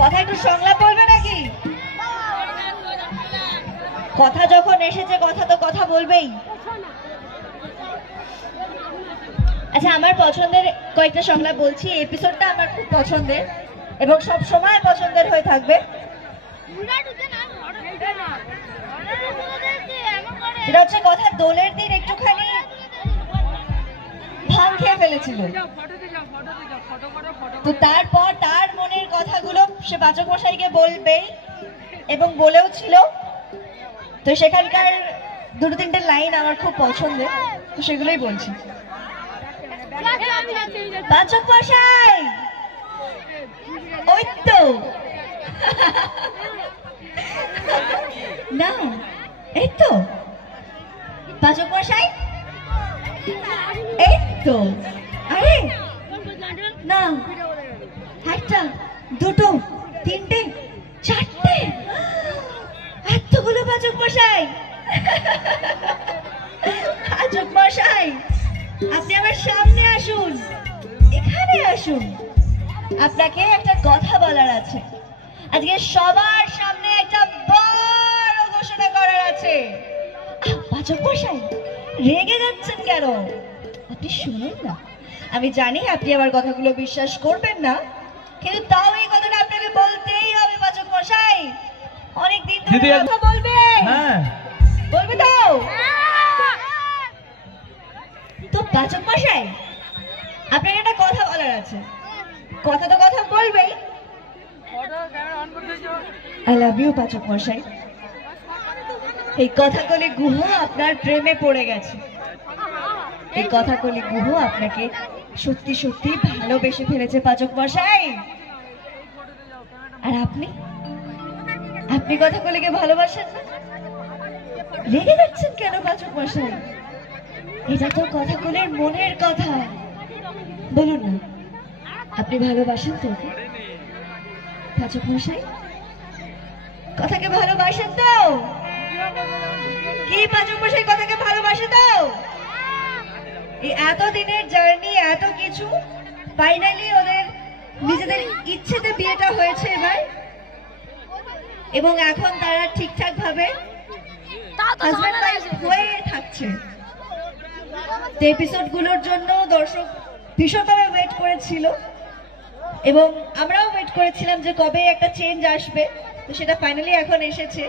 কথা একটু সংলাপ বলবে নাকি? কথা যখন এসেছে কথা তো কথা বলবেই। আচ্ছা, আমার পছন্দের কয়েকটা সংলাপ বলছি। এপিসোডটা আমার খুব পছন্দের এবং সব সময় পছন্দের হয়ে থাকবে। এটা হচ্ছে কথা দোলের দিন একটুখানি ভাঙ খেয়ে ফেলেছিল, তো তারপর তার মনের কথাগুলো সে বাচক মশাইকে বলবেই এবং বলেও ছিল। তো সেখানকার দুটো তিনটে লাইন আমার খুব পছন্দের, তো সেগুলোই বলছি। বাচক মশাই, ওই তো না, এই তো বাচক মশাই, এই তো, আরে না, একটা দুটো তিনটে চারটে, এতগুলো বাচক মশাই। বাচক মশাই, আপনি আমার সামনে আসুন, এখানে আসুন, আপনাকে একটা কথা বলার আছে। আজকে সবার সামনে একটা বড় ঘোষণা করার আছে। বাচক মশাই, রেগে যাচ্ছেন কেন? আপনি শুনুন না, আমি জানি আপনি আমার কথাগুলো বিশ্বাস করবেন না, কিন্তু তাও এই কথাটা আপনাকে বলতেই হবে। বাচক মশাই, অনেকদিন ধরে কথা বলবে। হ্যাঁ, বলবে তো? তো বাচক মশাই, আপনাকে একটা কথা বলার আছে। কথা তো কথা বলবেই। আই লাভ ইউ বাচক মশাই। এই কথাকলি গুহ আপনার প্রেমে পড়ে গেছে। এই কথাকলি গুহ আপনাকে সত্যি সত্যি ভালোবেসে ফেলেছে বাচক মশাই। আর আপনি আপনি কথাকলিকে ভালোবাসেন না? রেগে যাচ্ছেন কেন বাচক মশাই? এটা তো কথাকলির মনের কথা। বলুন না, আপনি ভালোবাসেন তো ওকে? বাচক মশাই, কথাকে ভালোবাসেন তো? কি বাচক মশাই, কথাকে ভালোবাসে তো? এই এতদিনের জার্নি, এত কিছু, ফাইনালি ওদের নিজেদের ইচ্ছেতে বিয়েটা হয়েছে এবার, এবং এখন তারা ঠিকঠাক ভাবে হাজব্যান্ড ওয়াইফ হয়ে থাকছে। এপিসোড গুলোর জন্য দর্শক ভীষণভাবে ওয়েট করেছিল এবং আমরাও ওয়েট করেছিলাম যে কবে একটা চেঞ্জ আসবে। তো সেটা ফাইনালি এখন এসেছে।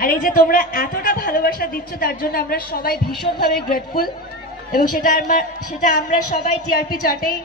আর এই যে তোমরা এতটা ভালোবাসা দিচ্ছ, তার জন্য আমরা সবাই ভীষণভাবে গ্রেটফুল, এবং সেটা আমরা সবাই টিআরপি চার্টেই